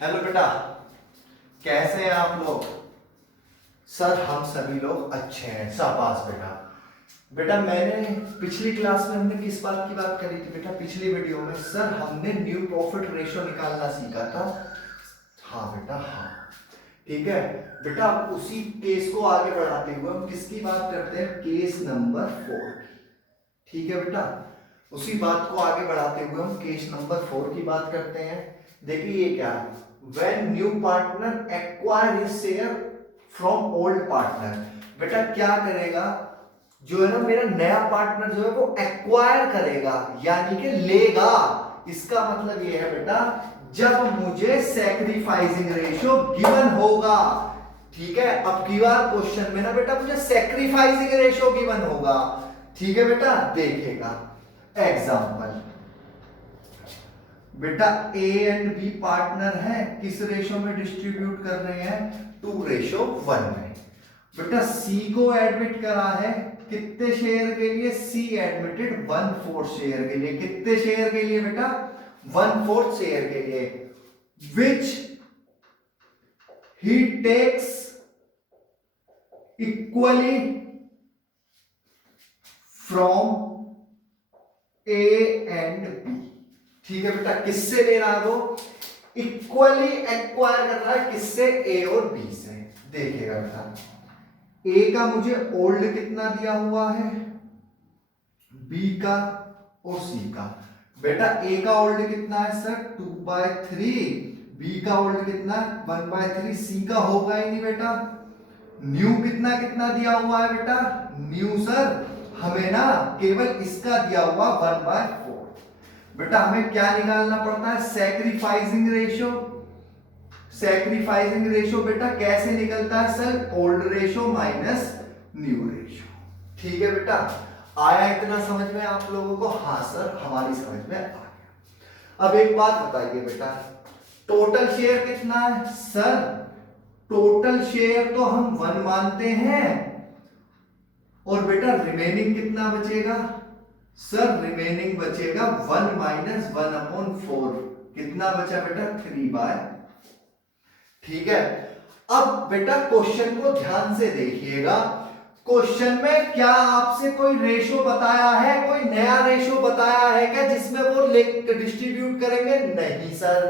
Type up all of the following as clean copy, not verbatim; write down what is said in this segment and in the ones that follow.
Hello बेटा, कैसे हैं आप लोग? सर हम सभी लोग अच्छे हैं, शाबाश बेटा। बेटा मैंने पिछली क्लास में हमने किस बात की बात करी थी बेटा? पिछली वीडियो में सर हमने न्यू प्रॉफिट रेशियो निकालना सीखा था। हाँ बेटा हाँ, ठीक है बेटा। उसी केस को आगे बढ़ाते हुए हम किसकी बात करते हैं? केस नंबर 4 की। ठीक है बेटा, उसी बात को आगे बढ़ाते हुए हम केस नंबर 4 की बात करते हैं। देखिए ये क्या है, when new partner acquire his share from old partner। बेटा क्या करेगा, जो है ना मेरा नया पार्टनर जो है वो एक्वायर करेगा, यानी कि लेगा। इसका मतलब ये है बेटा, जब मुझे सैक्रिफाइसिंग रेशियो गिवन होगा। ठीक है, अब की बार क्वेश्चन में ना बेटा मुझे सैक्रिफाइसिंग रेशियो गिवन होगा। ठीक है बेटा, देखेगा एग्जांपल। बेटा ए एंड बी पार्टनर है, किस रेशो में डिस्ट्रीब्यूट कर रहे हैं? 2:1 में। बेटा सी को एडमिट करा है कितने शेयर के लिए? सी एडमिटेड 1/4 शेयर के लिए। कितने शेयर के लिए बेटा? 1/4 शेयर के लिए। Which he takes equally from A and B. ठीक है बेटा, किससे ले रहा है वो? इक्वली एक्वायर कर रहा है, किससे? ए और बी से। देखेगा बेटा, ए का मुझे ओल्ड कितना दिया हुआ है, बी का और सी का। बेटा ए का ओल्ड कितना है सर? 2/3। बी का ओल्ड कितना है? 1/3। सी का होगा ही नहीं बेटा। न्यू कितना कितना दिया हुआ है बेटा? न्यू सर हमें ना केवल इसका दिया हुआ 1/4। बेटा हमें क्या निकालना पड़ता है? Sacrificing ratio. सैक्रिफाइसिंग रेशियो बेटा कैसे निकलता है sir? Old ratio minus new ratio. ठीक है बेटा, आया इतना समझ में आप लोगों को? हाँ सर हमारी समझ में आ गया। अब एक बात बताइए बेटा, टोटल शेयर कितना है सर? टोटल शेयर तो हम 1 मानते हैं, और बेटा रिमेनिंग कितना बचेगा सर? रिमेनिंग बचेगा 1 - 1/4। कितना बचा बेटा? 3/। ठीक है, अब बेटा क्वेश्चन को ध्यान से देखिएगा। क्वेश्चन में क्या आपसे कोई रेशो बताया है? कोई नया रेशो बताया है क्या जिसमें वो डिस्ट्रीब्यूट करेंगे? नहीं सर।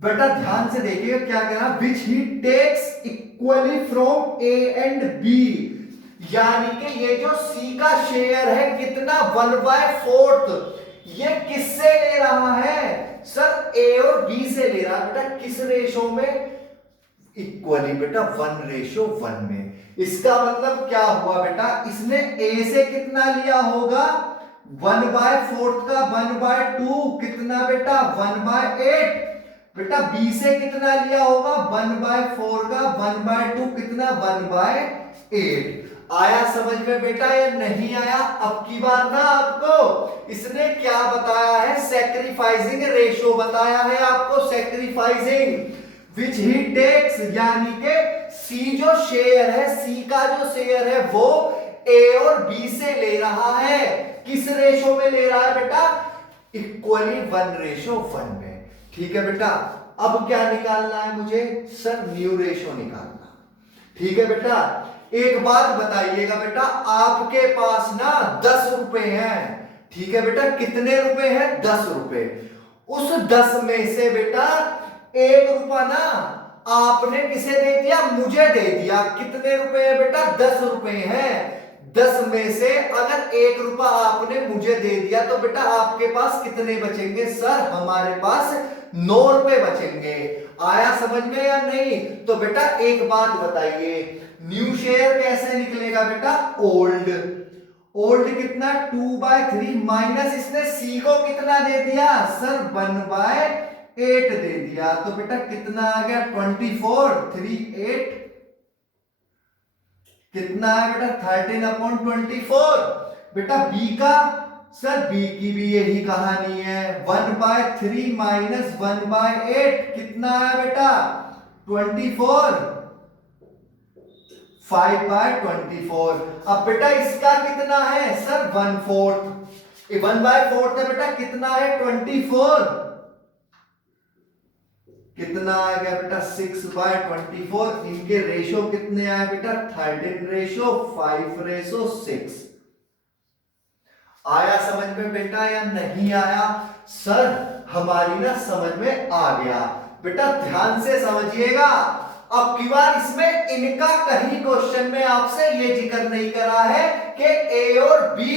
बेटा ध्यान से देखिए क्या कह रहा, which he takes equally from A and B. यानी कि ये जो सी का शेयर है कितना? 1/4। ये किससे ले रहा है सर? ए और बी से ले रहा है। बेटा किस रेशो में? इक्वली बेटा 1:1 में। इसका मतलब क्या हुआ बेटा? इसने ए से कितना लिया होगा? 1/4 का 1/2। कितना बेटा? 1/8। बेटा बी से कितना लिया होगा? 1/4 का 1/2। कितना? 1/8। आया समझ में बेटा या नहीं आया? अब की बार ना आपको इसने क्या बताया है? सैक्रिफाइसिंग रेशियो बताया है आपको। सैक्रिफाइसिंग विच ही टेक्स, यानी के सी जो शेयर है, सी का जो शेयर है वो ए और बी से ले रहा है। किस रेशो में ले रहा है बेटा? इक्वली 1:1 में। ठीक है बेटा, अब क्या निकालना है मुझे सर? न्यू रेशो निकालना। ठीक है बेटा, एक बात बताइएगा बेटा, आपके पास ना 10 रुपए हैं। ठीक है बेटा, कितने रुपए हैं? 10 रुपए। उस 10 में से बेटा 1 रुपया ना आपने किसे दे दिया? मुझे दे दिया। कितने रुपए है बेटा? 10 रुपए हैं। 10 में से अगर 1 रुपया आपने मुझे दे दिया तो बेटा आपके पास कितने बचेंगे सर? हमारे पास 9 रुपए बचेंगे। आया समझ में या नहीं? तो बेटा एक बात बताइए, न्यू शेयर कैसे निकलेगा बेटा? ओल्ड। ओल्ड कितना? 2/3 माइनस इसने सी को कितना दे दिया सर? 1/8 दे दिया। तो बेटा कितना आ गया? 24। 3/8 कितना है बेटा? 13/24। बेटा बी का सर, बी की भी यही कहानी है। 1/3 माइनस 1/8 कितना है बेटा? 24। 5/24। अब बेटा इसका कितना है सर? 1/4। 1/4 है बेटा, कितना है? 24। कितना आ गया बेटा 6/24। इनके रेशो कितने आए बेटा 13:5:6। आया समझ में बेटा या नहीं आया? सर हमारी ना समझ में आ गया। बेटा ध्यान से समझिएगा, अब की बार इसमें इनका कहीं क्वेश्चन में आपसे ये जिक्र नहीं करा है कि ए और बी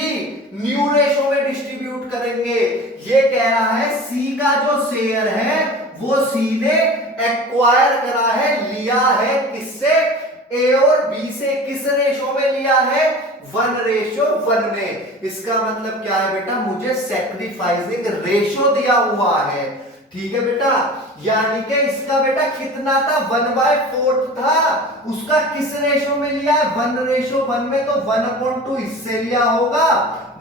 न्यू रेशो में डिस्ट्रीब्यूट करेंगे। ये कह रहा है सी का जो शेयर है वो सी ने एक्वायर करा है, लिया है किससे? ए और बी से। किस रेशो में लिया है? 1:1 में। इसका मतलब क्या है बेटा? मुझे सैक्रिफाइसिंग रेशो दिया हुआ है। ठीक है बेटा, यानी कि इसका बेटा कितना था 1/4 था, उसका किस रेशो में लिया है? 1:1 में। तो 1/2 इससे लिया होगा,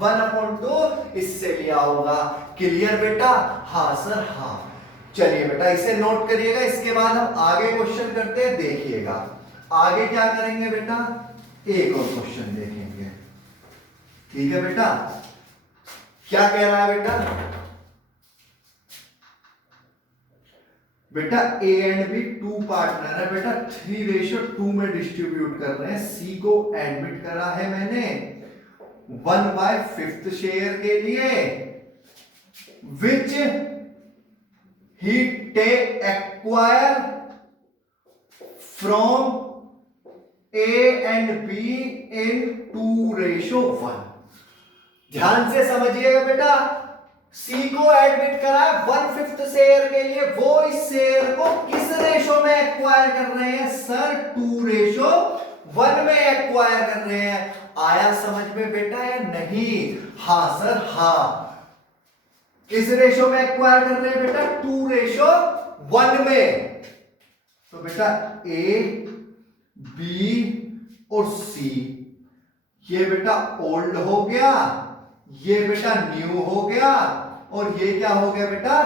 1/2 इससे लिया होगा। क्लियर बेटा? हाँ सर हाँ। चलिए बेटा इसे नोट करिएगा, इसके बाद हम आगे क्वेश्चन करते हैं। देखिएगा आगे क्या करेंगे बेटा, एक और क्वेश्चन देखेंगे। ठीक है बेटा, क्या कह रहा है बेटा? बेटा ए एंड बी 2 पार्टनर है बेटा, 3:2 में डिस्ट्रीब्यूट कर रहे हैं। सी को एडमिट करा है मैंने 1/5 शेयर के लिए, विच he acquire from A and B in 2:1। ध्यान से समझिएगा बेटा, सी को एडमिट करा है 1/5 शेयर के लिए, वो इस शेयर को किस रेशो में एक्वायर कर रहे हैं? सर 2:1 में एक्वायर कर रहे हैं। आया समझ में बेटा या नहीं? हाँ सर हाँ। किस रेशो में एक्वायर कर रहे हैं बेटा? 2:1 में। तो बेटा ए बी और सी, ये बेटा ओल्ड हो गया, ये बेटा न्यू हो गया, और ये क्या हो गया बेटा?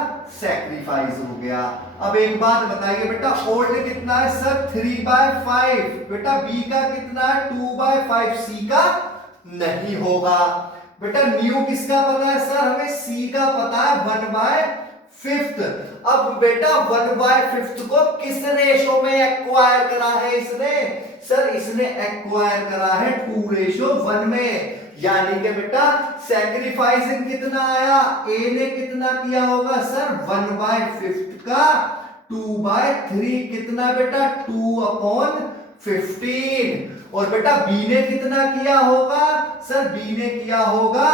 सैक्रिफाइस हो गया। अब एक बात बताइए बेटा, ओल्ड कितना है? सर 3/5। बेटा बी का कितना है? 2/5। सी का नहीं होगा। बेटा न्यू किसका पता है? सर हमें सी का पता है 1/5। अब बेटा 1/5 को किस रेशो में एक्वायर करा है इसने? सर इसने एक्वायर करा है 2:1 में। यानी कि बेटा सैक्रिफाइसिंग कितना आया? ए ने कितना किया होगा? सर 1/5 का 2/3 कितना बेटा? 2/15। और बेटा बी ने कितना किया होगा? सर बी ने किया होगा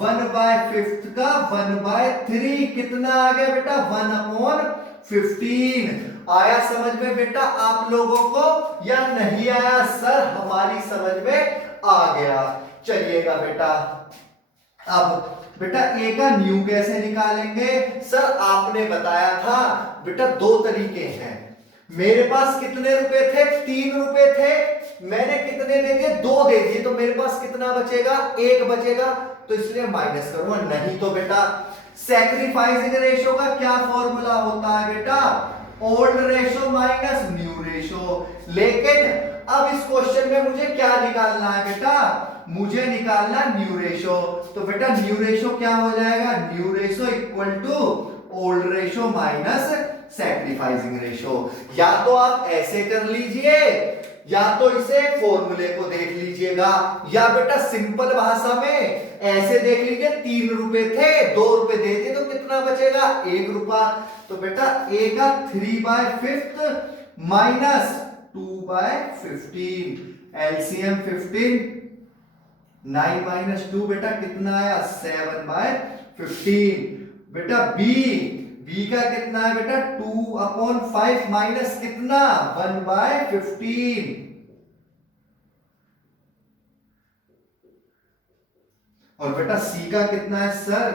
1/5 का 1/3 कितना आ गया बेटा? 1/15। आया समझ में बेटा आप लोगों को या नहीं आया? सर हमारी समझ में आ गया। चलिएगा बेटा, अब बेटा ए का न्यू कैसे निकालेंगे? सर आपने बताया था बेटा 2 तरीके हैं। मेरे पास कितने रुपए थे? 3 रुपए थे, मैंने कितने दे दिए? 2 दे दिए, तो मेरे पास कितना बचेगा? 1 बचेगा, तो इसलिए माइनस करूंगा। नहीं तो बेटा सैक्रिफाइसिंग रेशो का क्या फॉर्मूला होता है बेटा? Old ratio minus new ratio. लेकिन अब इस क्वेश्चन में मुझे क्या निकालना है बेटा? मुझे निकालना न्यू रेशो। तो बेटा न्यू रेशो क्या हो जाएगा? New ratio equal to old ratio minus sacrificing ratio. या तो आप ऐसे कर लीजिए, या तो इसे फॉर्मूले को देख लीजिएगा, या बेटा सिंपल भाषा में ऐसे देख लीजिए। 3 रुपए थे, 2 रुपए देते तो कितना बचेगा? 1 रुपया। तो बेटा ए का 3/5 माइनस 2/15, एलसीएम 15, 9 - 2 बेटा कितना आया? 7/15। बेटा बी का कितना है बेटा? 2/5 माइनस कितना? 1/15। और बेटा सी का कितना है? सर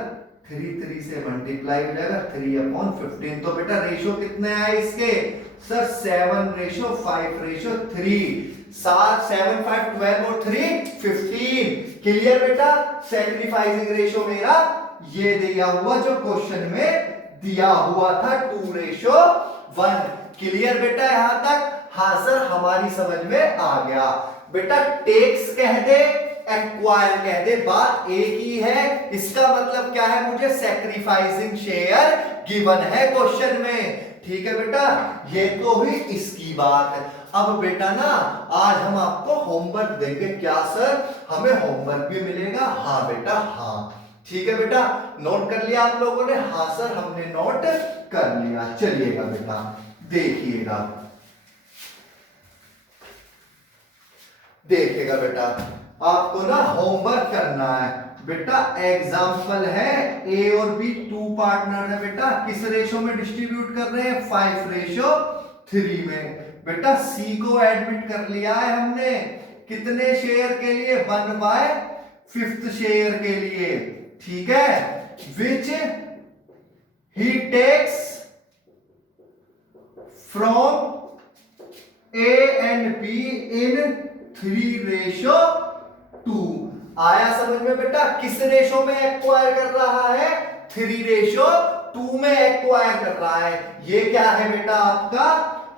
3 से मल्टीप्लाई हो जाएगा, 3/15। तो बेटा रेशो कितने आए इसके? सर 7:5:3। 7, 5, 12 और 3 15। क्लियर बेटा? सैक्रिफाइसिंग रेशो मेरा ये दिया हुआ जो क्वेश्चन में दिया हुआ था 2:1। क्लियर बेटा यहां तक? हाँ सर हमारी समझ में आ गया। बेटा टेक्स कह दे, एक्वायर कह दे, बात एक ही है। इसका मतलब क्या है? मुझे सैक्रिफाइसिंग शेयर गिवन है क्वेश्चन में। ठीक है बेटा, ये तो हुई इसकी बात है। अब बेटा ना आज हम आपको होमवर्क देंगे। क्या सर, हमें होमवर्क भी मिलेगा? हाँ बेटा हाँ। ठीक है बेटा, नोट कर लिया आप लोगों ने? हाँ सर हमने नोट कर लिया। चलिएगा बेटा देखिएगा, देखिएगा बेटा, आपको ना होमवर्क करना है बेटा। एग्जाम्पल है ए और बी टू पार्टनर है बेटा, किस रेशो में डिस्ट्रीब्यूट कर रहे हैं? 5:3 में। बेटा सी को एडमिट कर लिया है हमने, कितने शेयर के लिए? 1/5 शेयर के लिए। ठीक है, which he takes from A and B in 3:2। आया समझ में बेटा? किस रेशो में एक्वायर कर रहा है? 3:2 में एक्वायर कर रहा है। ये क्या है बेटा? आपका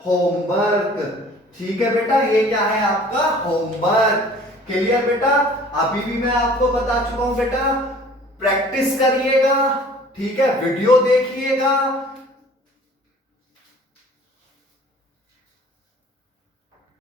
होमवर्क। ठीक है बेटा, ये क्या है? आपका होमवर्क। क्लियर बेटा? अभी भी मैं आपको बता चुका हूं बेटा, प्रैक्टिस करिएगा। ठीक है, वीडियो देखिएगा,